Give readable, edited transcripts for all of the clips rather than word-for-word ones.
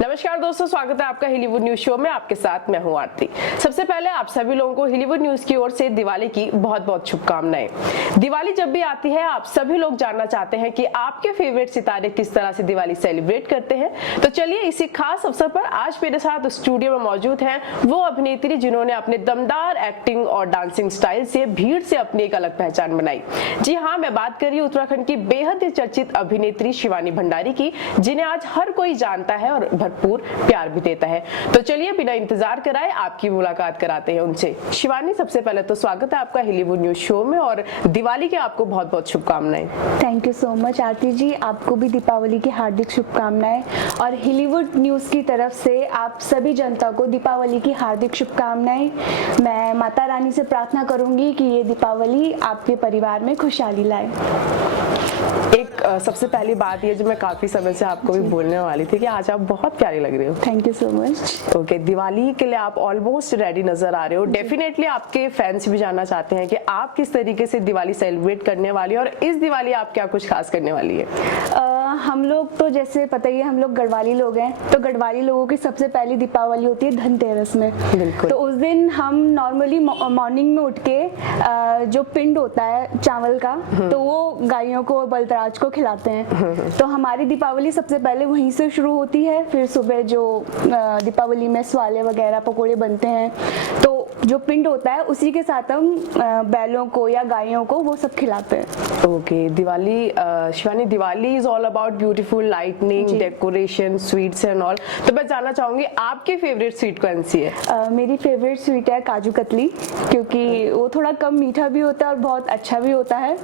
नमस्कार दोस्तों, स्वागत है आपका हॉलीवुड न्यूज शो में। आपके साथ मैं हूं आरती। सबसे पहले आप सभी लोगों को हॉलीवुड न्यूज की ओर से दिवाली की बहुत बहुत शुभकामनाएं। दिवाली जब भी आती है आप सभी लोग जानना चाहते हैं कि आपके फेवरेट सितारे किस तरह से दिवाली सेलिब्रेट करते हैं। तो चलिए इसी खास अवसर पर आज मेरे साथ स्टूडियो में मौजूद हैं वो अभिनेत्री जिन्होंने अपने दमदार एक्टिंग और डांसिंग स्टाइल से भीड़ से अपनी एक अलग पहचान बनाई। जी हाँ, मैं बात कर रही हूँ उत्तराखंड की बेहद ही चर्चित अभिनेत्री शिवानी भंडारी की, जिन्हें आज हर कोई जानता है और भरपूर प्यार भी देता है। तो चलिए बिना इंतजार कराए आपकी मुलाकात कराते हैं उनसे। शिवानी, सबसे पहले तो स्वागत है आपका हॉलीवुड न्यूज शो में और दिवाली की आपको बहुत बहुत शुभकामनाएं। थैंक यू सो मच आरती जी, आपको भी दीपावली की हार्दिक शुभकामनाएं और हॉलीवुड न्यूज की तरफ से आप सभी जनता को दीपावली की हार्दिक शुभकामनाएं। मैं माता रानी से प्रार्थना करूंगी कि ये दीपावली आपके परिवार में खुशहाली लाए। सबसे पहली बात ये जो मैं काफी समय से आपको भी बोलने वाली थी कि आज आप बहुत प्यारी लग रही हो। Thank you so much. Okay, Diwali के लिए आप ऑलमोस्ट रेडी नजर आ रहे हो। डेफिनेटली आपके फैंस भी जानना चाहते हैं कि आप किस तरीके से दिवाली सेलिब्रेट करने वाली है और इस दिवाली आप क्या कुछ खास करने वाली है। हम लोग तो जैसे पता ही है, हम लोग गढ़वाली लोग हैं, तो गढ़वाली लोगों की सबसे पहली दीपावली होती है धनतेरस में। तो उस दिन हम नॉर्मली मॉर्निंग में उठ के जो पिंड होता है चावल का, तो वो गायों को बलतराज को खिलाते हैं। तो हमारी दीपावली सबसे पहले वहीं से शुरू होती है। फिर सुबह जो दीपावली में स्वाले वगैरह पकोड़े बनते हैं, तो जो पिंड होता है उसी के साथ हम बैलों को या गायों को वो सब खिलाते हैं। Okay, Diwali Shivani, Diwali is all about beautiful lightning, decoration, sweets and all. तो मैं जानना चाहूंगी आपकी फेवरेट स्वीट कौन सी है। मेरी फेवरेट स्वीट है काजू कतली, क्योंकि वो थोड़ा कम मीठा भी होता है और बहुत अच्छा भी होता है।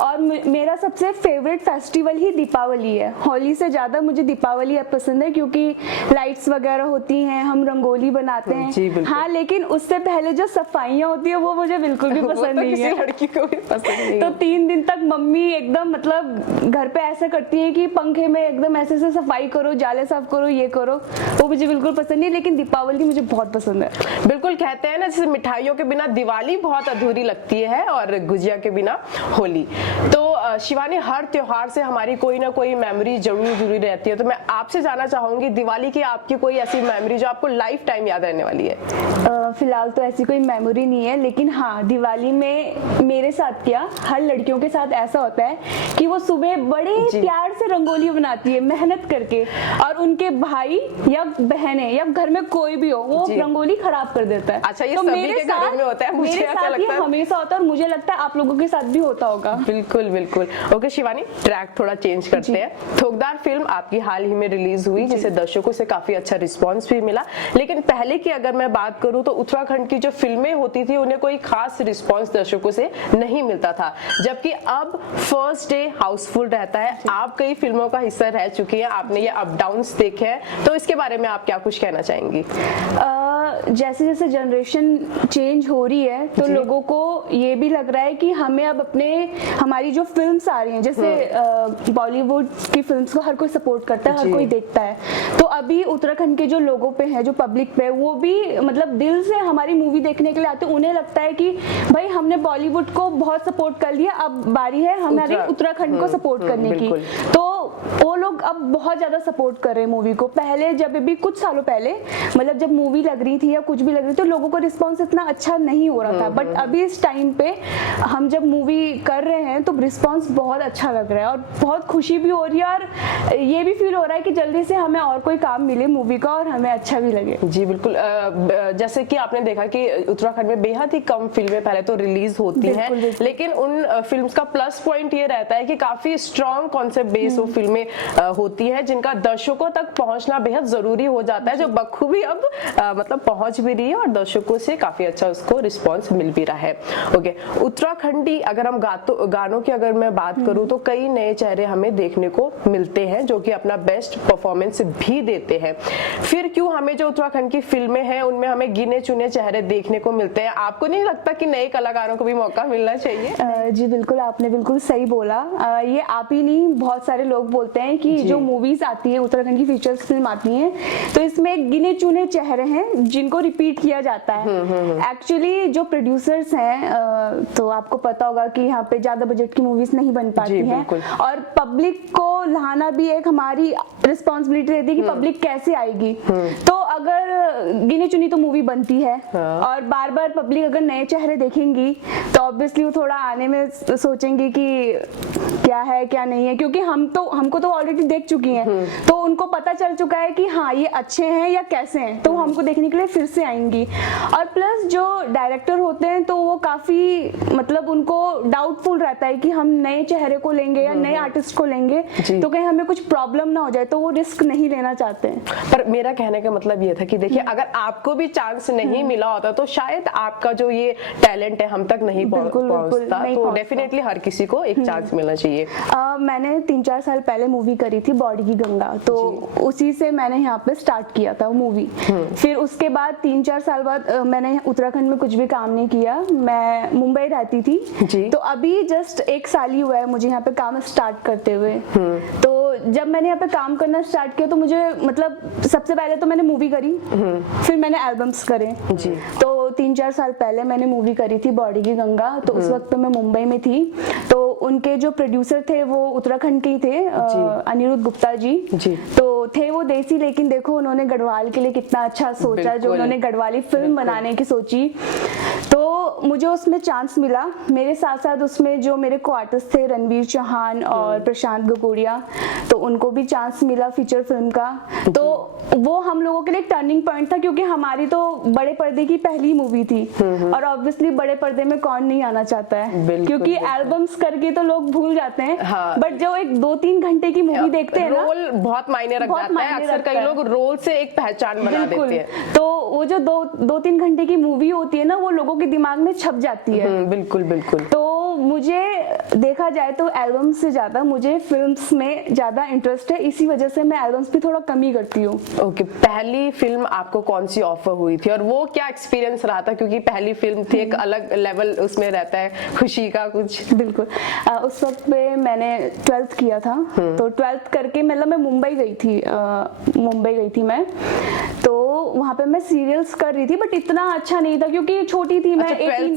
और मेरा सबसे फेवरेट फेस्टिवल ही दीपावली है। होली से ज्यादा मुझे दीपावली पसंद है, क्योंकि लाइट्स वगैरह होती हैं, हम रंगोली बनाते हैं। हाँ, लेकिन उससे पहले जो सफाइयाँ होती है वो मुझे बिल्कुल भी पसंद नहीं है। लड़की को भी पसंद नहीं। तो 3 दिन तक मम्मी एकदम मतलब घर पे ऐसा करती है कि पंखे में एकदम ऐसे से सफाई करो, जाले साफ करो, ये करो, वो मुझे बिल्कुल पसंद नहीं। लेकिन दीपावली मुझे बहुत पसंद है। बिल्कुल, कहते हैं ना जैसे मिठाइयों के बिना दिवाली बहुत अधूरी लगती है और गुजिया के बिना होली। तो शिवानी, हर त्योहार से हमारी कोई ना कोई मेमोरी जरूर रहती है। तो मैं आपसे जानना चाहूंगी दिवाली की आपकी कोई ऐसी मेमोरी जो आपको लाइफ टाइम याद रहने वाली है। फिलहाल तो ऐसी कोई मेमोरी नहीं है, लेकिन हाँ, दिवाली में मेरे साथ क्या, हर लड़कियों के साथ ऐसा होता है कि वो सुबह बड़े प्यार से रंगोली बनाती है मेहनत करके, और उनके भाई या बहनें या घर में कोई भी हो वो रंगोली खराब कर देता है। अच्छा, ये तो सभी के घरों में होता है। मुझे मेरे ऐसा साथ लगता है हमेशा होता है और मुझे लगता है आप लोगों के साथ भी होता होगा। बिल्कुल बिल्कुल। ओके शिवानी, ट्रैक थोड़ा चेंज करते हैं। ठोकदार फिल्म आपकी हाल ही में रिलीज हुई, जिसे दर्शकों से काफी अच्छा रिस्पांस भी मिला। लेकिन पहले की अगर मैं बात करूं तो उत्तराखंड की जो फिल्में होती थी उन्हें कोई खास रिस्पांस दर्शकों से नहीं मिलता था, जबकि अब फर्स्ट डे हाउसफुल रहता है। आप कई फिल्मों का हिस्सा रह चुकी हैं, आपने ये अप डाउन्स देखे हैं, तो इसके बारे में आप क्या कुछ कहना चाहेंगी। जैसे जैसे जनरेशन चेंज हो रही है तो लोगों को ये भी लग रहा है कि हमें अब हमारी जो फिल्म्स आ रही हैं, जैसे बॉलीवुड की फिल्म्स को हर कोई सपोर्ट करता है, हर कोई देखता है। तो अभी उत्तराखंड के जो लोगों पे है, जो पब्लिक पे, वो भी मतलब दिल से हमारी मूवी देखने के लिए आते हैं। उन्हें लगता है कि भाई हमने बॉलीवुड को बहुत सपोर्ट कर लिया, अब बारी है हमारे उत्तराखंड को सपोर्ट करने की। तो वो लोग अब बहुत ज्यादा सपोर्ट कर रहे हैं मूवी को। पहले जब भी कुछ सालों पहले मतलब जब मूवी लग रही थी या कुछ भी लग रही थी तो लोगों को रिस्पांस इतना अच्छा नहीं हो रहा था, बट अभी इस टाइम पे हम जब मूवी कर रहे हैं तो रिस्पांस बहुत अच्छा लग रहा है और बहुत खुशी भी हो रही है, और ये भी फील हो रहा है कि जल्दी से हमें और कोई काम मिले मूवी का और हमें अच्छा भी लगे। जी बिल्कुल। जैसे कि आपने देखा कि उत्तराखंड में बेहद ही कम फिल्में पहले तो रिलीज होती हैं, लेकिन उन फिल्म्स का प्लस पॉइंट ये रहता है कि काफी स्ट्रॉन्ग कॉन्सेप्ट बेस वो फिल्में होती है, जिनका दर्शकों तक पहुंचना बेहद जरूरी हो जाता है, जो बखूबी अब मतलब पहुंच भी रही है और दर्शकों से काफी अच्छा उसको रिस्पांस मिल भी रहा है। ओके, उत्तराखंडी अगर हम गानों की अगर मैं बात करूं तो कई नए चेहरे हमें देखने को मिलते हैं जो कि अपना बेस्ट परफॉर्मेंस भी देते हैं। फिर क्यों हमें जो उत्तराखंड की फिल्में हैं उनमें हमें गिने चुने चेहरे देखने को मिलते हैं। आपको नहीं लगता कि नए कलाकारों को भी मौका मिलना चाहिए। जी बिल्कुल, आपने बिल्कुल सही बोला। ये आप ही नहीं, बहुत सारे लोग बोलते हैं कि जो मूवीज आती है, उत्तराखंड की फीचर्स फिल्म आती है, तो इसमें गिने चुने चेहरे हैं जिनको रिपीट किया जाता है। एक्चुअली जो प्रोड्यूसर्स हैं, तो आपको पता होगा कि यहाँ पे ज्यादा बजट की मूवीज नहीं बन पाती हैं, और पब्लिक को लहाना भी एक हमारी रिस्पॉन्सिबिलिटी रहती है कि पब्लिक कैसे आएगी। तो अगर गिनी चुनी तो मूवी बनती है और बार बार पब्लिक अगर नए चेहरे देखेंगी तो ऑब्वियसली वो थोड़ा आने में सोचेंगी कि क्या है क्या नहीं है, क्योंकि हमको तो ऑलरेडी देख चुकी हैं, तो उनको पता चल चुका है कि हाँ ये अच्छे हैं या कैसे हैं, तो वो हमको देखने के लिए फिर से आएंगी। और प्लस जो डायरेक्टर होते हैं तो वो काफी मतलब उनको डाउटफुल रहता है कि हम नए चेहरे को लेंगे या नए आर्टिस्ट को लेंगे तो कहीं हमें कुछ प्रॉब्लम ना हो जाए, तो वो रिस्क नहीं लेना चाहते हैं। पर मेरा कहने का मतलब ये था कि देखिए अगर आपको भी चांस नहीं मिला होता तो शायद आपका जो ये टैलेंट है हम तक नहीं पहुंचता, तो डेफिनेटली हर किसी को एक चांस मिलना चाहिए। मैंने 3-4 साल पहले मूवी करी थी बॉडी की गंगा, तो उसी से मैंने यहाँ पे स्टार्ट किया था मूवी। फिर उसके बाद 3-4 साल बाद मैंने उत्तराखंड में कुछ भी काम नहीं किया, मैं मुंबई रहती थी। तो अभी जस्ट 1 साल ही हुआ है मुझे यहाँ पे काम स्टार्ट करते हुए। तो जब मैंने यहाँ पे काम करना स्टार्ट किया तो मुझे मतलब सबसे पहले तो मैंने मूवी करी, फिर मैंने एल्बम्स करे। तो 3-4 साल पहले मैंने मूवी करी थी बॉडी की गंगा, तो उस वक्त मैं मुंबई में थी। तो उनके जो प्रोड्यूसर थे वो उत्तराखंड के ही थे, अनिरुद्ध गुप्ता जी। तो थे वो देसी, लेकिन देखो उन्होंने गढ़वाल के लिए कितना अच्छा सोचा, जो उन्होंने गढ़वाली फिल्म बनाने की सोची, तो मुझे उसमें चांस मिला। मेरे साथ साथ उसमें जो मेरे को आर्टिस्ट थे रणवीर चौहान और प्रशांत गगोड़िया, तो उनको भी चांस मिला फीचर फिल्म का। तो वो हम लोगों के लिए एक टर्निंग पॉइंट था, क्योंकि हमारी तो बड़े पर्दे की पहली मूवी थी और ऑब्वियसली बड़े पर्दे में कौन नहीं आना चाहता है, क्योंकि एल्बम्स करके तो लोग भूल जाते हैं, बट जो एक 2-3 घंटे की मूवी देखते हैं ना, रोल बहुत मायने रख जाता है। अक्सर कई लोग रोल से एक पहचान बना देते हैं। तो वो जो 2-3 घंटे की मूवी होती है ना, वो लोगों के दिमाग में छप जाती है। बिल्कुल बिल्कुल। तो मुझे देखा जाए तो एल्बम से ज्यादा मुझे फिल्म्स में ज्यादा इंटरेस्ट है, इसी वजह से मैं एल्बम्स भी थोड़ा कम ही करती हूँ। ओके, पहली फिल्म आपको कौन सी ऑफर हुई थी और वो क्या एक्सपीरियंस रहा था, क्योंकि पहली फिल्म थी, एक अलग लेवल उसमें रहता है खुशी का कुछ। बिल्कुल, उस वक्त पे मैंने 12th किया था, तो 12th करके मतलब मैं मुंबई गई थी मैं, तो वहाँ पे मैं सीरियल्स कर रही थी, बट इतना अच्छा नहीं था क्योंकि छोटी थी मैं।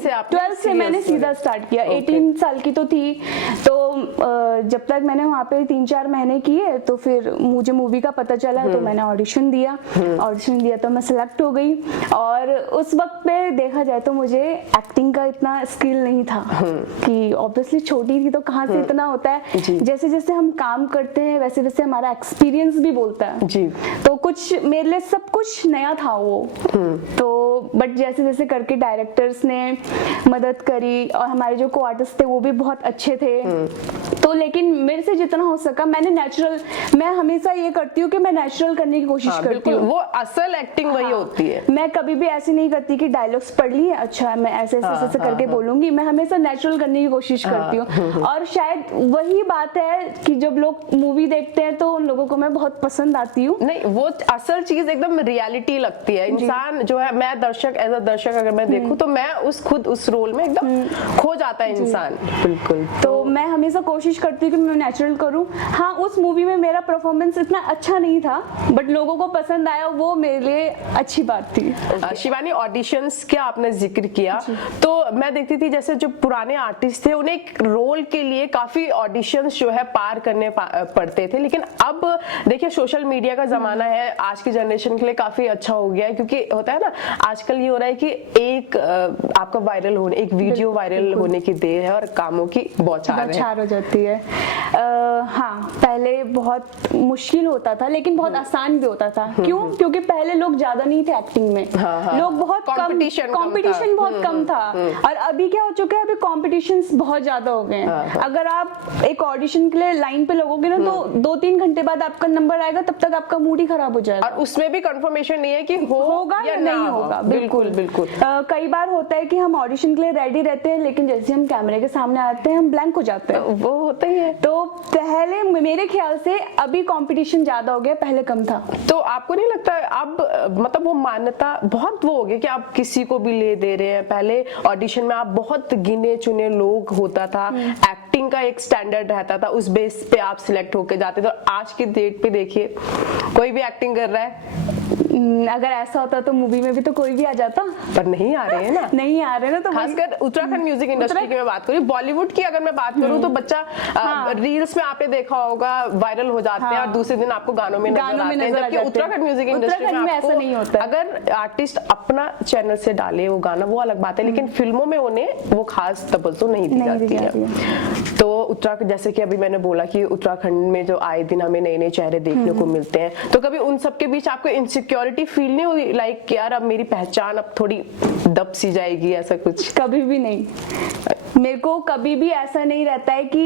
12th से मैंने सीधा स्टार्ट किया, 18 साल की तो थी। तो जब तक मैंने वहाँ पे 3-4 महीने किए तो फिर मुझे मूवी का पता चला, तो मैंने ऑडिशन दिया तो मैं सिलेक्ट हो गई। और उस वक्त पे देखा जाए तो मुझे एक्टिंग का इतना स्किल नहीं था, कि ऑब्वियसली छोटी थी तो कहाँ से इतना होता है। जैसे जैसे हम काम करते हैं वैसे वैसे हमारा एक्सपीरियंस भी बोलता है जी। तो कुछ मेरे लिए सब कुछ नया था वो। तो बट जैसे जैसे करके डायरेक्टर्स ने मदद करी और हमारे जो को आर्टिस्ट थे वो भी बहुत अच्छे थे। तो लेकिन मेरे से जितना हो सका मैं हमेशा ये करती हूँ कि मैं नेचुरल करने की कोशिश करती हूँ। वो असल एक्टिंग वही होती है। मैं कभी भी ऐसी नहीं करती कि डायलॉग्स पढ़ लिए, अच्छा मैं ऐसे ऐसे करके बोलूंगी। मैं हमेशा नेचुरल करने की कोशिश करती हूँ। और शायद वही बात है कि जब लोग मूवी देखते हैं तो उन लोगों को मैं बहुत पसंद आती हूँ। नहीं, वो असल चीज एकदम रियलिटी लगती है। इंसान जो है, मैं दर्शक एज अ दर्शक अगर मैं देखूं तो मैं खुद उस रोल में एकदम खो जाता है इंसान। बिल्कुल। तो मैं हमेशा कोशिश करती हूँ कि मैं नेचुरल करूँ। हाँ, उस मूवी में मेरा परफॉर्मेंस इतना अच्छा नहीं था, बट लोगों को पसंद आया, वो मेरे लिए अच्छी बात थी। शिवानी, ऑडिशंस का आपने जिक्र किया, तो मैं देखती थी जैसे जो पुराने आर्टिस्ट थे उन्हें एक रोल के लिए काफी ऑडिशंस जो है पार करने पड़ते थे, लेकिन अब देखिए सोशल मीडिया का जमाना है, आज की जनरेशन के लिए काफी अच्छा हो गया है। क्योंकि होता है ना, आजकल ये हो रहा है कि एक आपका वायरल होने, एक वीडियो वायरल होने की देर है और कामों की बौछार हो जाती है। हाँ, पहले बहुत मुश्किल होता था लेकिन बहुत आसान भी होता था। क्यों? क्योंकि पहले लोग ज्यादा नहीं थे एक्टिंग में। लोग बहुत कंपटीशन बहुत कम था। और अभी क्या हो चुका है, अभी कॉम्पिटिशन बहुत ज्यादा हो गए हैं। अगर आप एक ऑडिशन के लिए लाइन पे लगोगे ना, तो 2-3 घंटे बाद आपका नंबर आएगा, तब तक आपका मूड ही खराब हो जाएगा। और उसमें भी कंफर्मेशन नहीं है कि होगा या नहीं होगा। बिल्कुल। कई बार होता है कि हम ऑडिशन के लिए रेडी रहते हैं, लेकिन जैसे हम कैमरे के सामने आते हैं हम ब्लैंक हो जाते हैं। वो होता ही है। तो पहले मेरे ख्याल से अभी कंपटीशन ज्यादा हो गया, पहले कम था। तो आपको नहीं लगता अब मतलब वो मान्यता बहुत वो हो गया कि आप किसी को भी ले दे रहे हैं? पहले ऑडिशन में आप बहुत गिने चुने लोग होता था, एक्टिंग का एक स्टैंडर्ड रहता था, उस बेस पे आप सिलेक्ट होके जाते थे। और आज की डेट पे देखिए कोई भी एक्टिंग कर रहा है, अगर ऐसा होता तो मूवी में भी तो कोई भी आ जाता, पर नहीं आ रहे हैं ना। नहीं आ रहे ना, तो खासकर उत्तराखंड म्यूजिक इंडस्ट्री की मैं बात करूँ, बॉलीवुड की अगर मैं बात करूँ तो बच्चा रील्स में आपने देखा होगा वायरल हो जाते हैं और दूसरे दिन आपको गानों में नजर आते हैं, जबकि उत्तराखंड म्यूजिक इंडस्ट्री में ऐसा नहीं होता। अगर आर्टिस्ट अपना चैनल से डाले वो गाना वो अलग बात है, लेकिन फिल्मों में उन्हें वो खास तवज्जो नहीं दी जाती है। तो उत्तराखंड, जैसे कि अभी मैंने बोला कि उत्तराखंड में जो आए दिन हमें नए नए चेहरे देखने को मिलते हैं, तो कभी उन सबके बीच आपको इनसिक्योरिटी फील नहीं हुई, लाइक यार अब मेरी पहचान अब थोड़ी दब सी जाएगी, ऐसा कुछ? कभी भी नहीं, मेरे को कभी भी ऐसा नहीं रहता है कि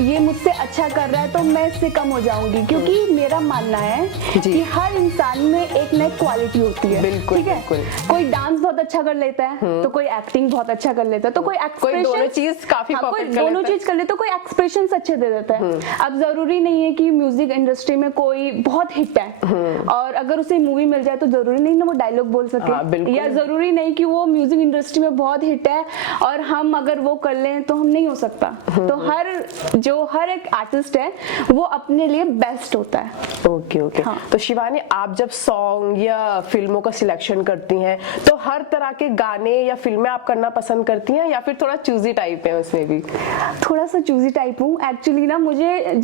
ये मुझसे अच्छा कर रहा है तो मैं इससे कम हो जाऊंगी, क्योंकि मेरा मानना है कि हर इंसान में एक ना एक क्वालिटी होती है। बिल्कुल, ठीक है, कोई डांस बहुत अच्छा कर लेता है तो कोई एक्टिंग बहुत अच्छा कर लेता है, तो कोई एक्सप्रेशन, दोनों चीज काफी परफेक्ट दोनों चीज कर लेता है, कोई एक्सप्रेशन अच्छे दे देता है। अब जरूरी नहीं है कि म्यूजिक इंडस्ट्री में कोई बहुत हिट है और अगर उसे मूवी मिल जाए तो जरूरी नहीं ना वो डायलॉग बोल सके, या जरूरी नहीं कि वो म्यूजिक इंडस्ट्री में बहुत हिट है और हम अगर वो कर लें तो हम नहीं हो सकता। तो हर एक आर्टिस्ट है वो अपने लिए बेस्ट होता है। Okay okay. तो शिवानी, आप जब सॉन्ग या फिल्मों का सिलेक्शन करती हैं तो हर तरह के गाने या फिल्में आप करना पसंद करती हैं या फिर थोड़ा चूजी टाइप है उसमें भी? थोड़ा सा चूजी टाइप हूँ एक्चुअली ना, मुझे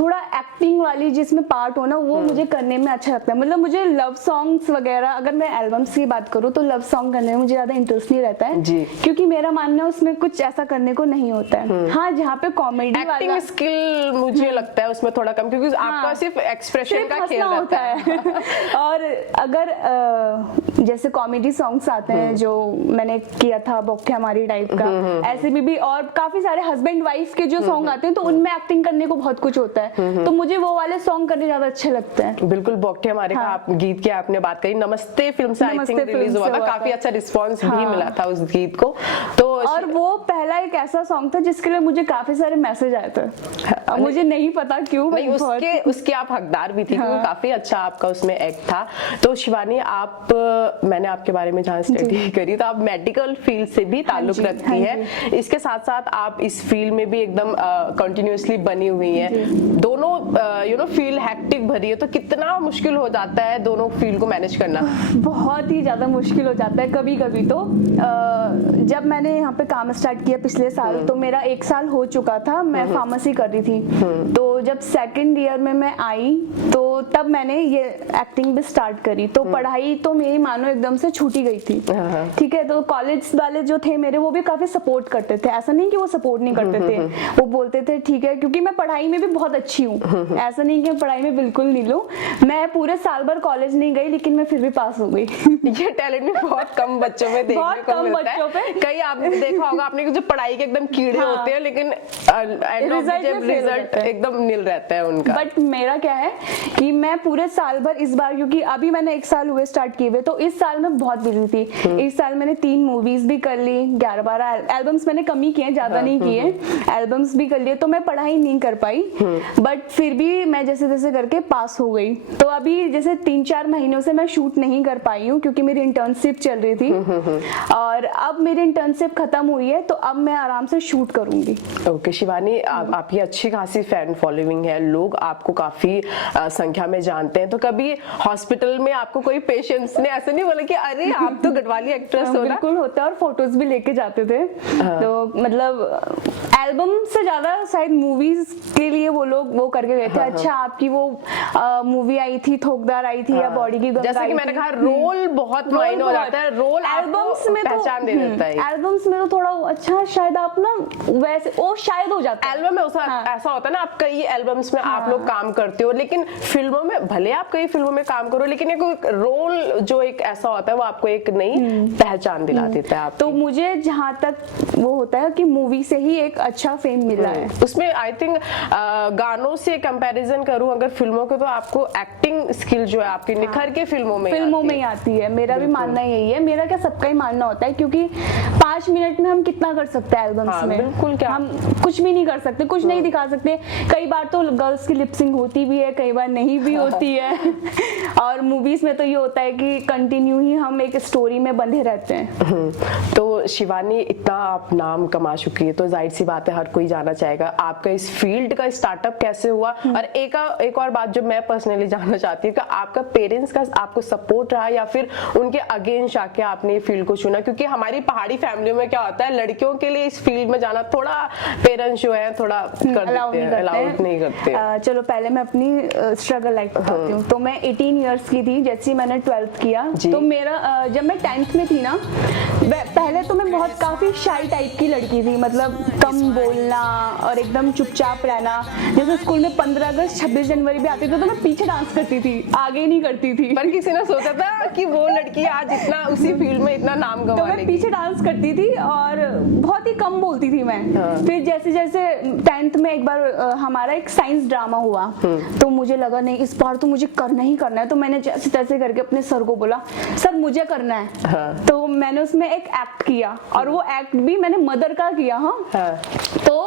थोड़ा एक्टिंग वाली जिसमें पार्ट हो ना वो मुझे करने में अच्छा लगता है। मतलब मुझे लव सॉन्ग्स वगैरह, अगर मैं एल्बम्स की बात करूँ तो लव सॉन्ग करने में मुझे ज्यादा इंटरेस्ट नहीं रहता है जी, क्योंकि मेरा मानना है उसमें कुछ ऐसा करने को नहीं होता है। हाँ, जहाँ पे कॉमेडी एक्टिंग स्किल मुझे लगता है उसमें थोड़ा कम, क्योंकि आपका सिर्फ एक्सप्रेशन का खेल रहता है। और अगर जैसे कॉमेडी सॉन्ग्स आते हैं जो मैंने किया था बोखे हमारी टाइप का, ऐसे भी और काफी सारे हस्बैंड वाइफ के जो सॉन्ग आते हैं तो उनमें एक्टिंग करने को बहुत कुछ होता है, तो मुझे वो वाले सॉन्ग करने ज्यादा अच्छे लगते हैं। बिल्कुल, बोखे हमारे का आप गीत की आपने बात करी, नमस्ते फिल्म से आई थिंक रिलीज हुआ था, काफी अच्छा रिस्पांस भी मिला था उस गीत को। तो और वो पहला एक ऐसा सॉन्ग था जिसके लिए मुझे काफी सारे मैसेज आए थे, मुझे नहीं पता क्यों। नहीं, उसके आप हकदार भी थी, क्योंकि काफी अच्छा आपका उसमें एक्ट था। तो शिवानी, आप, मैंने आपके बारे में जहाँ स्टडी करी तो आप मेडिकल फील्ड से भी ताल्लुक रखती है, इसके साथ साथ आप इस फील्ड में भी एकदम कंटिन्यूअसली बनी हुई है। दोनों फील्ड हेक्टिक भरी है, तो कितना मुश्किल हो जाता है दोनों फील्ड को मैनेज करना? बहुत ही ज्यादा मुश्किल हो जाता है कभी कभी। तो जब मैंने यहाँ पे काम स्टार्ट किया पिछले साल, तो मेरा 1 साल हो चुका था, मैं फार्मेसी कर रही थी। तो जब 2nd ईयर में मैं आई तो तब मैंने ये एक्टिंग भी स्टार्ट करी। तो पढ़ाई तो मेरी मानो एकदम से छूटी गई थी। ठीक है, तो कॉलेज वाले जो थे मेरे वो भी काफी सपोर्ट करते थे, ऐसा नहीं कि वो सपोर्ट नहीं करते थे, वो बोलते थे ठीक है, क्योंकि मैं पढ़ाई में भी बहुत अच्छी हूँ, ऐसा नहीं कि पढ़ाई में बिल्कुल नहीं लूं। मैं पूरे साल भर कॉलेज नहीं गई लेकिन मैं फिर भी पास हो गई। ये टैलेंट भी बहुत कम बच्चों में देखने को मिलता है। कई आपने देखा होगा, आपने जो पढ़ाई के एकदम कीड़े होते हैं, लेकिन रिजल्ट एकदम नील रहता है उनका। बट मेरा क्या है कि मैं पूरे साल भर इस बार, क्योंकि अभी मैंने 1 साल हुए स्टार्ट किए हुए, तो इस साल मैं बहुत बिजी थी। इस साल मैंने 3 मूवीज भी कर ली, 11-12 एल्बम्स मैंने कम ही किए, ज्यादा नहीं किए, एल्बम्स भी कर लिए, तो मैं पढ़ाई नहीं कर पाई। बट फिर भी मैं जैसे जैसे करके पास हो गई। तो अभी जैसे 3-4 महीनों से मैं शूट नहीं कर पाई हूँ क्योंकि मेरी इंटर्नशिप चल रही थी, और अब मेरी इंटर्नशिप खत्म हुई है तो अब मैं आराम से शूट करूंगी। ओके शिवानी, आपकी अच्छी खासी फैन फॉलोइंग है, लोग आपको काफी संख्या में जानते हैं, तो कभी हॉस्पिटल में आपको कोई पेशेंट्स ने ऐसे नहीं बोला कि अरे आप तो गढ़वाली एक्ट्रेस हो ना? बिल्कुल होता है, और फोटोज भी लेके जाते थे। तो मतलब एल्बम से ज्यादा शायद मूवीज के लिए वो लोग वो करके गए थे। अच्छा, आपकी वो मूवी आई थी, थोकदार आई थी, या बॉडी की गंगा, जैसे कि मैंने कहा, रोल बहुत मायने हो जाता है, रोल एल्बम्स में पहचान दे देता है। एल्बम्स में तो थोड़ा अच्छा शायद आप ना वैसे वो शायद हो जाता है। एल्बम में ऐसा होता है ना, आप कई एल्बम्स में आप लोग काम करते हो, लेकिन फिल्मों में भले आप कई फिल्मों में काम करो, लेकिन एक रोल जो एक ऐसा होता है वो आपको एक नई पहचान दिला देता है। तो मुझे जहाँ तक वो होता है कि मूवी से ही एक अच्छा फेम मिला है। उसमें आई थिंक गानों से कंपैरिजन करूं अगर फिल्मों को, तो आपको एक्टिंग स्किल जो है आपकी निखर के फिल्मों में ही आती है। मेरा भी मानना यही है, मेरा क्या सबका ही मानना होता है, क्योंकि 5 मिनट में हम हम कितना कर सकते हैं एल्बम्स हाँ, में? बिल्कुल, क्या हम कुछ भी नहीं कर सकते, कुछ नहीं दिखा सकते। कई बार तो गर्ल्स की लिपसिंग होती भी है, कई बार नहीं भी होती है। और मूवीज में तो ये होता है कि कंटिन्यू ही हम एक स्टोरी में बंधे रहते हैं। तो शिवानी, इतना आप नाम कमा चुकी है तो जाहिर सी बात है हर कोई जाना चाहेगा आपका इस फील्ड का स्टार्टअप कैसे हुआ। और एक और बात जो मैं पर्सनली जानना चाहती हूँ कि आपका पेरेंट्स का आपको सपोर्ट रहा या फिर उनके अगेंस्ट आके आपने ये फील्ड को चुना? क्योंकि हमारी पहाड़ी फैमिलियों में क्या होता है, लड़कियों के लिए इस फील्ड में जाना थोड़ा पेरेंट्स जो है थोड़ा अलाउ नहीं करते। चलो पहले मैं अपनी स्ट्रगल लाइफ बताती हूँ। तो मैं 18 इयर्स की थी जैसे ही मैंने 12th किया। तो मेरा जब मैं 10th में थी ना, पहले तो मैं बहुत काफी शाई टाइप की लड़की थी, मतलब कम बोलना और एकदम चुपचाप रहना। जैसे स्कूल में 15 अगस्त 26 जनवरी भी आती थी तो मैं पीछे डांस करती थी, आगे नहीं करती थी। पर किसी ने सोचा था कि वो लड़की आज इतना उसी फील्ड में इतना नाम तो कमा मैं लेगी? पीछे डांस करती थी और बहुत ही कम बोलती थी मैं। फिर जैसे जैसे 10th में एक बार हमारा एक साइंस ड्रामा हुआ, तो मुझे लगा नहीं इस बार तो मुझे करना ही करना है। तो मैंने जैसे तैसे करके अपने सर को बोला, सर मुझे करना है। तो मैंने उसमें एक एक्ट किया और वो एक्ट भी मैंने मदर का किया। हाँ। तो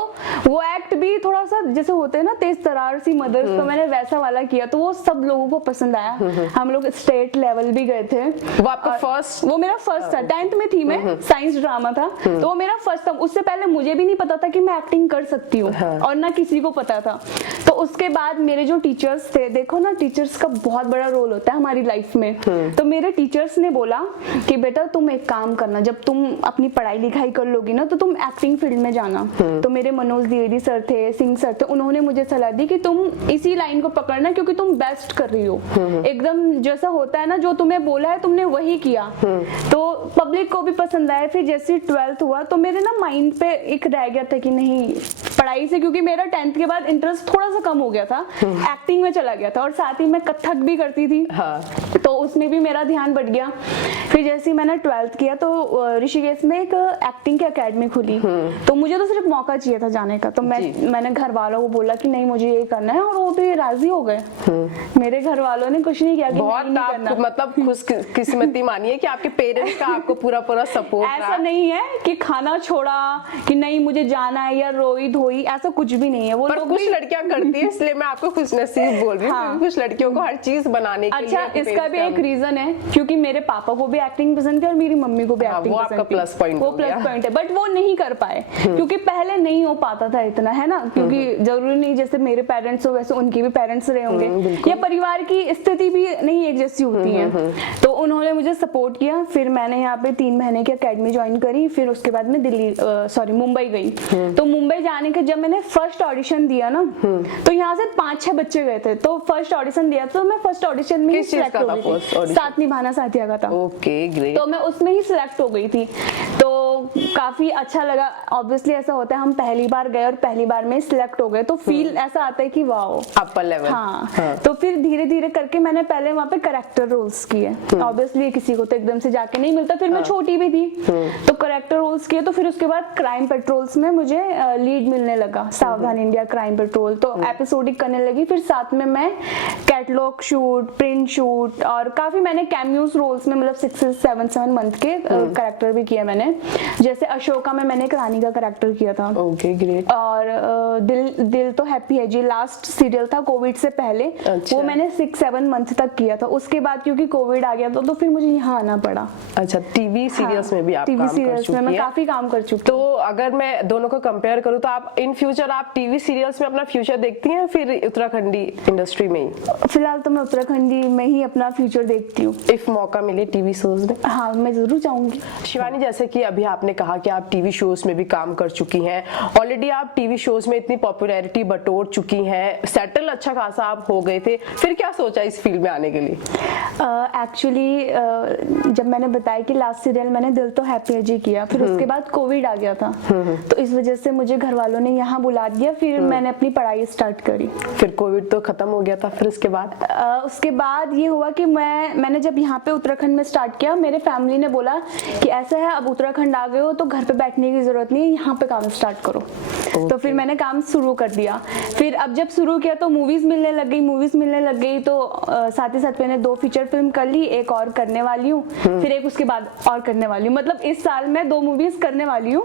वो एक्ट भी थोड़ा सा जैसे होते हैं ना तेज तरार सी मदर्स, तो मैंने वैसा वाला किया तो वो सब लोगों को पसंद आया। हम लोग स्टेट लेवल भी गए थे। वो आपका फर्स्ट? वो मेरा फर्स्ट था, 10th में थी मैं, साइंस ड्रामा था। तो वो मेरा फर्स्ट था। उससे पहले मुझे भी नहीं पता था कि मैं एक्टिंग कर सकती हूँ और ना किसी को पता था। तो उसके बाद मेरे जो टीचर्स थे, देखो ना टीचर्स का बहुत बड़ा रोल होता है हमारी लाइफ में। तो मेरे टीचर्स ने बोला कि बेटा तुम एक काम करना, जब तुम अपनी पढ़ाई लिखाई कर लोगी ना तो तुम एक्टिंग फील्ड में जाना। तो मेरे मनोज द्विवेदी सर थे, सिंह सर थे, उन्होंने मुझे सलाह दी कि तुम इसी लाइन को पकड़ना क्योंकि तुम बेस्ट कर रही हो। एकदम जैसा होता है ना, जो तुम्हें बोला है तुमने वही किया। तो पब्लिक को भी पसंद आया। फिर जैसे 12th हुआ तो मेरे ना माइंड पे एक रह गया था कि नहीं पढ़ाई से, क्योंकि मेरा 10th के बाद इंटरेस्ट थोड़ा सा कम हो गया था, एक्टिंग में चला गया था और साथ ही मैं कथक भी करती थी। तो उसमें भी मेरा ध्यान बढ़ गया। फिर जैसे ही मैंने 12th किया तो ऋषिकेश में एक एक्टिंग की एकेडमी खुली। तो मुझे तो सिर्फ मौका चाहिए था जाने का। तो मैंने घर वालों को बोला कि नहीं मुझे ये करना है और वो भी राजी हो गए। मेरे घर वालों ने कुछ नहीं किया कि बहुत नहीं करना। मतलब खुशकिस्मती मानिए कि आपके पेरेंट्स का आपको पूरा सपोर्ट ऐसा नहीं है कि खाना छोड़ा कि नहीं मुझे जाना है या रोई धोई, ऐसा कुछ भी नहीं है। वो पर कुछ लड़कियां करती है, इसलिए मैं आपको खुशनसीब बोल रही हूँ। हाँ। कुछ लड़कियों को हर चीज बनाने के लिए अच्छा इसका भी एक रीजन है, क्योंकि मेरे पापा को भी एक्टिंग पसंद थी और मेरी मम्मी को भी एक्टिंग वो पसंद आपका थी। प्लस पॉइंट वो प्लस पॉइंट है, बट वो नहीं कर पाए क्योंकि पहले नहीं हो पाता था इतना, है ना। क्योंकि जरूरी नहीं जैसे मेरे पेरेंट्स हो वैसे उनके भी पेरेंट्स रहे होंगे, या परिवार की स्थिति भी नहीं एक जैसी होती है। तो उन्होंने मुझे सपोर्ट किया। फिर मैंने यहाँ पे 3 महीने की अकेडमी ज्वाइन करी। फिर उसके बाद मैं मुंबई गई। तो मुंबई जाने के जब मैंने फर्स्ट ऑडिशन दिया ना, तो यहाँ से 5-6 बच्चे गए थे। तो फर्स्ट ऑडिशन दिया तो मैं फर्स्ट ऑडिशन में ही सिलेक्ट हो गई थी। साथ निभाना साथिया का था। Okay great. तो मैं उसमें ही सिलेक्ट हो गई थी। तो काफी अच्छा लगा। ऑब्वियसली ऐसा होता है हम पहली बार गए और पहली बार में सिलेक्ट हो गए तो फील ऐसा आता है कि वाओ अपर लेवल। हाँ। तो फिर धीरे धीरे करके मैंने पहले वहाँ पे कैरेक्टर रोल्स किए। ऑब्वियसली किसी को तो एकदम से जाके नहीं मिलता। फिर मैं छोटी भी थी तो कैरेक्टर रोल्स किए। तो फिर उसके बाद क्राइम पेट्रोल्स में मुझे लीड मिलने लगा, सावधान इंडिया क्राइम पेट्रोल। तो एपिसोडिक करने लगी। फिर साथ में मैं कैटलॉग शूट, प्रिंट शूट और काफी मैंने कैमियोस रोल्स में मतलब 6-7 मंथ के कैरेक्टर भी किया मैंने। जैसे अशोका में मैंने एक रानी का कैरेक्टर किया था। Okay great. और दिल तो हैप्पी है जी, लास्ट सीरियल था कोविड से पहले। अच्छा। वो मैंने 6-7 मंथ तक किया था। उसके बाद क्योंकि कोविड आ गया तो फिर मुझे यहाँ आना पड़ा। अच्छा, टीवी सीरियल्स में भी आप टीवी काम कर सीरियल्स में चुकी मैं हैं। काफी काम कर चुकी तो अगर मैं दोनों को कंपेयर करूँ तो आप इन फ्यूचर आप टीवी सीरियल्स में अपना फ्यूचर देखती हैं फिर उत्तराखंडी इंडस्ट्री में ही? फिलहाल तो मैं उत्तराखंडी में ही अपना फ्यूचर देखती हूँ। इफ मौका मिले टीवी शोज में? हाँ मैं जरूर चाहूंगी। शिवानी, जैसे कि अभी आपने कहा कि आप टीवी शोज में भी काम कर चुकी हैं, ऑलरेडी आप टीवी शोज में इतनी पॉपुलैरिटी बटोर चुकी हैं, सेटल अच्छा खासा आप हो गए थे, फिर क्या सोचा इस फील्ड में आने के लिए? एक्चुअली जब मैंने बताया कि लास्ट सीरियल मैंने दिल तो हैप्पी है जी किया, फिर उसके बाद कोविड आ गया था। तो इस वजह से मुझे घर वालों ने यहाँ बुला दिया। फिर मैंने अपनी पढ़ाई स्टार्ट करी। फिर कोविड तो खत्म हो गया था, फिर उसके बाद? उसके बाद ये हुआ कि मैंने जब यहाँ पे उत्तराखंड में स्टार्ट किया, मेरे फैमिली ने बोला कि ऐसा है अब उत्तराखंड आ गए हो तो घर पे बैठने की जरूरत नहीं है, यहाँ पे काम स्टार्ट करो। तो फिर मैंने काम शुरू कर दिया। फिर अब जब शुरू किया तो मूवीज मिलने लग गई। तो साथ ही साथ मैंने 2 फीचर फिल्म कर ली, एक और करने वाली हूँ, फिर एक उसके बाद और करने वाली हूँ। मतलब इस साल मैं 2 मूवी मूवीज करने वाली हूँ,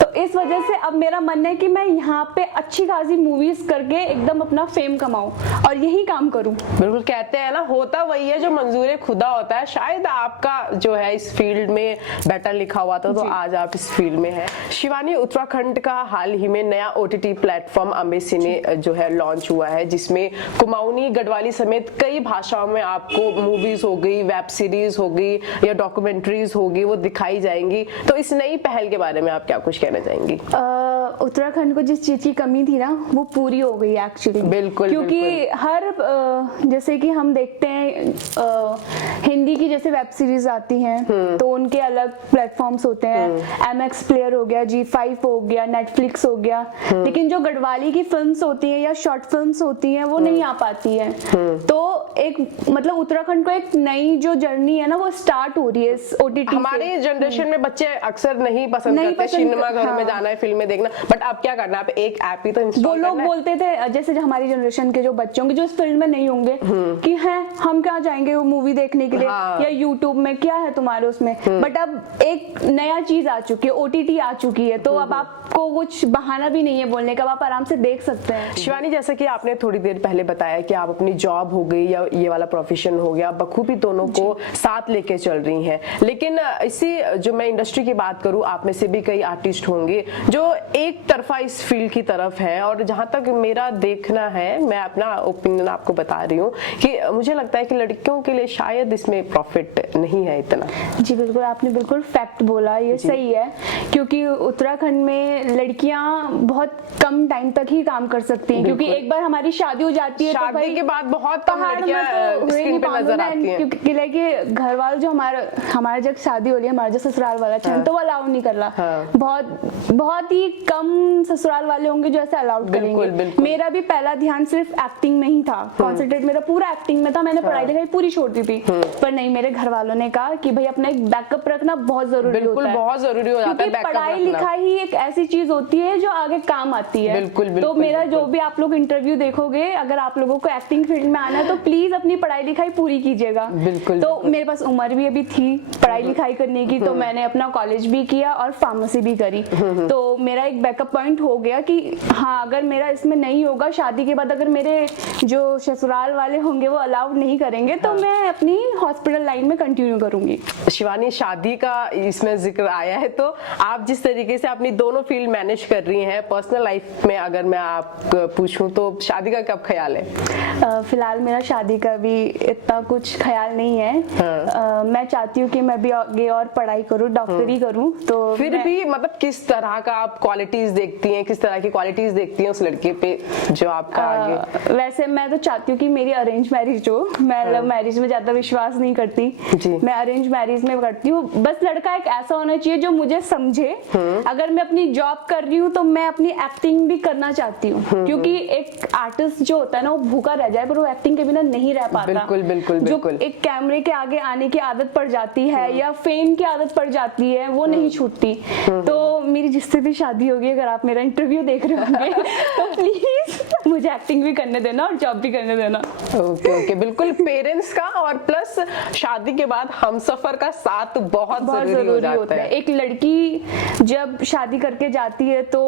तो इस वजह से अब मेरा मन है कि मैं यहाँ पे अच्छी खासी मूवीज करके एकदम अपना फेम कमाऊं और यही काम करूं। बिल्कुल, कहते हैं ना, होता वही है जो मंजूर खुदा होता है। शायद आपका जो है इस फील्ड में बेटर लिखा हुआ था, तो आज आप इस फील्ड में हैं। शिवानी, उत्तराखंड का हाल ही में नया OTT प्लेटफॉर्म अम्बे सिने जो है लॉन्च हुआ है, जिसमें कुमाऊनी, गढ़वाली समेत कई भाषाओं में आपको मूवीज हो गई, वेब सीरीज हो गई या डॉक्यूमेंट्रीज होगी, वो दिखाई जाएंगी। तो इस नई पहल के बारे में आप क्या कुछ कहना चाहेंगी? उत्तराखंड को जिस चीज की कमी थी ना, वो पूरी हो गई एक्चुअली। बिल्कुल, क्योंकि हर जैसे कि हम देखते हैं हिंदी की जैसे वेब सीरीज आती हैं तो उनके अलग प्लेटफॉर्म्स होते हैं, MX प्लेयर हो गया, G5 हो गया, नेटफ्लिक्स हो गया, लेकिन जो गढ़वाली की फिल्म्स होती हैं या शॉर्ट फिल्म्स होती हैं वो नहीं आ पाती है। तो एक मतलब उत्तराखंड को एक नई जो जर्नी है ना वो स्टार्ट हो रही है इस OTT। हमारे जनरेशन में बच्चे अक्सर नहीं पसंद करते सिनेमा घरों में जाना है, फिल्में देखना, बट अब क्या करना है, आप एक ऐप ही तो इंस्टॉल वो लोग बोलते थे, जैसे जो हमारी जनरेशन के जो बच्चे होंगे जो इस फील्ड में नहीं होंगे, कि हैं हम क्या जाएंगे वो मूवी देखने के लिए या यूट्यूब में क्या है तुम्हारे उसमें। बट अब एक नया चीज आ चुकी है, OTT आ चुकी है, तो अब आपको कुछ बहाना भी नहीं है बोलने का, आप आराम से देख सकते हैं। शिवानी, जैसे कि आपने थोड़ी देर पहले बताया कि आप अपनी जॉब हो गई या ये वाला प्रोफेशन हो गया, बखूबी दोनों को साथ लेके चल रही हैं, लेकिन इसी जो मैं इंडस्ट्री की बात करूं, आप में से भी कई आर्टिस्ट होंगे जो एक तरफा इस फील्ड की तरफ है, और जहां तक मेरा देखना है, मैं अपना ओपिनियन आपको बता रही हूँ कि मुझे लगता है कि लड़कियों के लिए शायद इसमें प्रॉफिट नहीं है इतना। जी बिल्कुल, आपने बिल्कुल फैक्ट बोला, ये सही है, क्योंकि उत्तराखंड में लड़कियां बहुत कम टाइम तक ही काम कर सकती हैं, क्योंकि एक बार हमारी शादी हो जाती है, शादी के बाद बहुत कम लड़कियां तो स्क्रीन पे नजर आती हैं, क्योंकि लाइक घर वाले जो हमारा जब शादी हो रही है, हमारा जो ससुराल वाला छन तो वो अलाउ नहीं कर रहा। बहुत ही कम ससुराल वाले होंगे जो ऐसे अलाउड करेंगे। मेरा भी पहला ध्यान सिर्फ एक्टिंग में ही था, कॉन्सेंट्रेट मेरा पूरा एक्टिंग में था, मैंने पढ़ाई लिखाई पूरी छोड़ दी थी, पर नहीं, मेरे घर वालों ने कहा कि भाई अपना एक बैकअप रखना बहुत जरूरी होता है, बहुत जरूरी हो जाता है बैकअप रखना। पढ़ाई लिखाई ही एक ऐसी चीज होती है जो आगे काम आती है। तो मेरा जो भी आप लोग इंटरव्यू देखोगे, अगर आप लोगों को एक्टिंग फील्ड में आना है तो प्लीज अपनी पढ़ाई लिखाई पूरी कीजिएगा। तो मेरे पास उम्र भी अभी थी पढ़ाई लिखाई करने की, तो मैंने अपना कॉलेज भी किया और फार्मेसी भी करी, तो मेरा एक बैकअप पॉइंट हो गया कि हाँ, अगर मेरा इसमें नहीं होगा शादी के बाद, अगर मेरे जो ससुराल वाले होंगे वो अलाउड नहीं करेंगे, तो मैं अपनी हॉस्पिटल लाइन में कंटिन्यू करूंगी। शिवानी, शादी का इसमें जिक्र आया है, तो आप जिस तरीके से अपनी दोनों फील्ड मैनेज कर रही हैं, पर्सनल लाइफ में अगर मैं आप पूछूं तो शादी का कब ख्याल है? फिलहाल मेरा शादी का भी इतना कुछ ख्याल नहीं है। मैं चाहती हूँ कि मैं भी आगे और पढ़ाई करूँ, डॉक्टरी करूँ। तो फिर भी मतलब किस तरह का आप क्वालिटीज देखती हैं, किस तरह की क्वालिटीज देखती हैं उस लड़के पे जो आपका आगे? वैसे मैं तो चाहती हूँ कि मेरी अरेंज मैरिज हो, मैं लव मैरिज में ज्यादा विश्वास नहीं करती, मैं अरेंज मैरिज में करती हूँ। बस लड़का एक ऐसा होना चाहिए जो मुझे समझे। अगर मैं अपनी जॉब कर रही हूँ तो मैं अपनी एक्टिंग भी करना चाहती हूँ, क्योंकि एक आर्टिस्ट जो होता है ना वो भूखा रह जाए, पर वो एक्टिंग के बिना नहीं रह पाता। बिल्कुल। जो एक कैमरे के आगे आने की आदत पड़ जाती है या फेम की आदत पड़ जाती है, वो नहीं छूटती। तो मेरी जिससे भी शादी होगी, अगर आप मेरा इंटरव्यू देख रहे होंगे तो प्लीज मुझे एक्टिंग भी करने देना और जॉब भी करने देना। ओके, बिल्कुल। पेरेंट्स का और प्लस शादी के बाद हमसफर का साथ बहुत जरूरी हो जाता है। एक लड़की जब शादी करके जाती है तो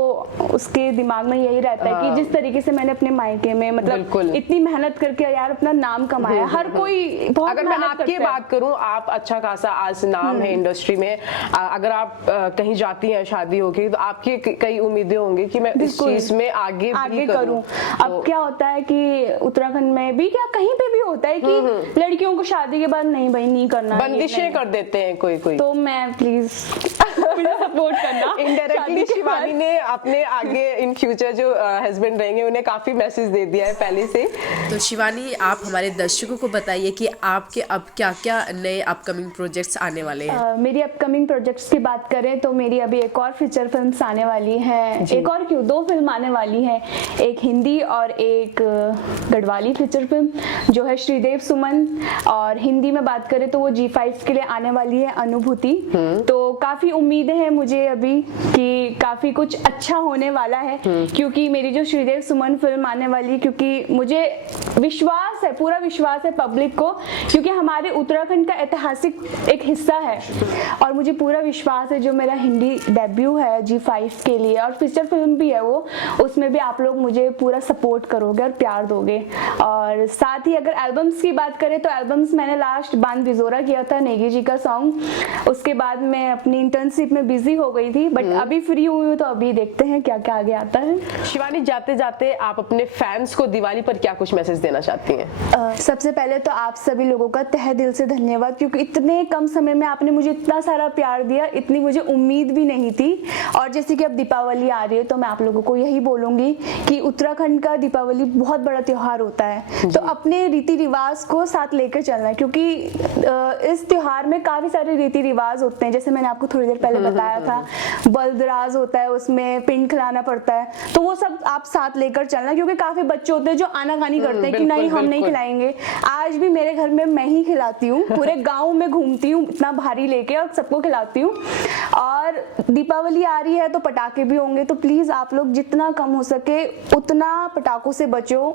उसके दिमाग में यही रहता है कि जिस तरीके से मैंने अपने मायके में मतलब इतनी मेहनत करके यार अपना नाम कमाया, हर कोई बहुत अगर मैं आपकी बात करूं, आप अच्छा खासा आज नाम है इंडस्ट्री में, अगर आप कहीं जाती हैं शादी होगी तो आपकी कई उम्मीदें होंगी कि मैं इस चीज में आगे करूं। अब क्या होता है कि उत्तराखंड में भी क्या कहीं पे भी होता है कि लड़कियों को शादी के बाद नहीं भाई नहीं करना, बंदिशें कर देते हैं कोई। तो मैं प्लीज सपोर्ट करना। इनडायरेक्टली शिवानी ने अपने आगे इन फ्यूचर जो हस्बैंड रहेंगे उन्हें काफी मैसेज दे दिया है पहले से। तो शिवानी, आप हमारे दर्शकों को बताइए कि आपके अब क्या-क्या नए अपकमिंग प्रोजेक्ट्स आने वाले हैं? मेरी अपकमिंग प्रोजेक्ट्स की बात करें तो मेरी अभी एक और फीचर फिल्म आने वाली है, एक और क्यों 2 फिल्म आने वाली है, एक हिंदी और एक गढ़वाली फीचर फिल्म जो है श्रीदेव सुमन, और हिंदी में बात करें तो वो G5 के लिए आने वाली है अनुभूति। तो काफी उम्मीदें हैं मुझे अभी कि काफी कुछ अच्छा होने वाला है, क्योंकि मेरी जो श्रीदेव सुमन फिल्म आने वाली, क्योंकि मुझे विश्वास है, पूरा विश्वास है पब्लिक को, क्योंकि हमारे उत्तराखंड का ऐतिहासिक एक हिस्सा है। और मुझे पूरा विश्वास है जो मेरा हिंदी डेब्यू है G5 के लिए, और फीचर फिल्म भी है वो, उसमें भी आप लोग मुझे पूरा सपोर्ट करोगे और प्यार दोगे। और साथ ही अगर एल्बम्स की बात करें तो एल्बम्स मैंने लास्ट बांध बिजोरा किया था, नेगी जी का सॉन्ग। उसके बाद मैं अपनी इंटर्नशिप में बिजी हो गई थी, बट अभी फ्री हुई हूँ, तो अभी देखते हैं क्या क्या आगे आता है। शिवानी, जाते जाते आप अपने फैंस को दिवाली पर क्या कुछ मैसेज देना चाहती हैं? सबसे पहले तो आप सभी लोगों का तहे दिल से धन्यवाद, क्योंकि इतने कम समय में आपने मुझे इतना सारा प्यार दिया, इतनी मुझे उम्मीद भी नहीं थी। और जैसे कि अब दीपावली आ रही है, तो मैं आप लोगों को यही बोलूंगी कि उत्तराखंड का दीपावली बहुत बड़ा त्योहार होता है, तो अपने रीति रिवाज को साथ लेकर चलना है, क्योंकि इस त्योहार में काफी सारे रीति रिवाज होते हैं। जैसे मैंने आपको थोड़ी देर पहले बताया था, बलदराज होता है, उसमें पिंड खिलाना पड़ता है, तो वो सब आप साथ लेकर चलना, क्योंकि काफी बच्चे होते हैं जो आनाकानी करते हैं कि नहीं हम नहीं खिलाएंगे। आज भी मेरे घर में मैं ही खिलाती हूँ, पूरे गांव में घूमती हूँ इतना भारी लेके और सबको खिलाती हूँ। और दीपावली आ रही है तो पटाखे भी होंगे, तो प्लीज आप लोग जितना कम हो सके उतना पटाखों से बचो,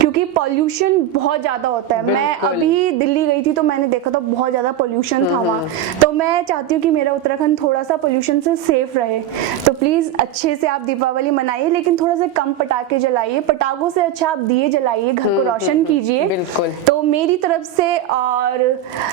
क्योंकि पॉल्यूशन बहुत ज्यादा होता है। मैं अभी दिल्ली गई थी तो मैंने देखा था बहुत ज्यादा पॉल्यूशन था वहाँ, तो मैं चाहती हूँ कि मेरा उत्तराखंड थोड़ा सा पॉल्यूशन से सेफ रहे। तो प्लीज अच्छे से आप दीपावली मनाइए, लेकिन थोड़ा सा कम पटाखे जलाइए, पटाखों से अच्छा आप दिए जलाइए, घर को रोशन कीजिए। बिल्कुल। तो मेरी तरफ से और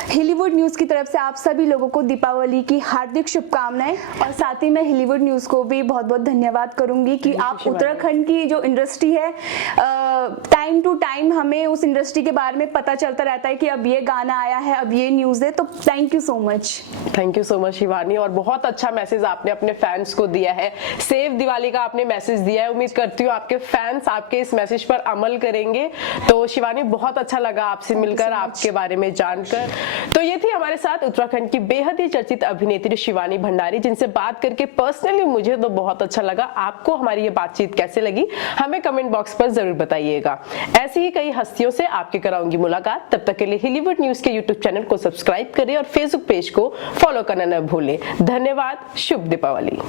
हॉलीवुड न्यूज की तरफ से आप सभी लोगों को दीपावली की हार्दिक शुभकामनाएं। और साथ ही मैं हॉलीवुड न्यूज को भी बहुत बहुत धन्यवाद करूंगी कि आप उत्तराखंड की जो इंडस्ट्री है, टाइम टू टाइम हमें उस इंडस्ट्री के बारे में पता चलता रहता है कि अब ये गाना आया है, अब ये न्यूज है। तो thank you so much. Thank you so much Shivani, और बहुत अच्छा मैसेज आपने अपने फैंस को दिया है। सेफ दिवाली का आपने मैसेज दिया है। उम्मीद करती हूँ आपके फैंस आपके इस मैसेज पर अमल करेंगे। तो शिवानी, बहुत अच्छा लगा आपसे मिलकर, आपके बारे में जानकर। तो ये थी हमारे साथ उत्तराखंड की बेहद ही चर्चित अभिनेत्री शिवानी भंडारी, जिनसे बात करके पर्सनली मुझे तो बहुत अच्छा लगा। आपको हमारी ये बातचीत कैसे लगी हमें कमेंट बॉक्स पर जरूर बताइएगा। ऐसी ही कई हस्तियों से आपके कराऊंगी मुलाकात। तब तक के लिए हॉलीवुड न्यूज के यूट्यूब चैनल को सब्सक्राइब करें और फेसबुक पेज को फॉलो करना न भूलें। धन्यवाद। शुभ दीपावली।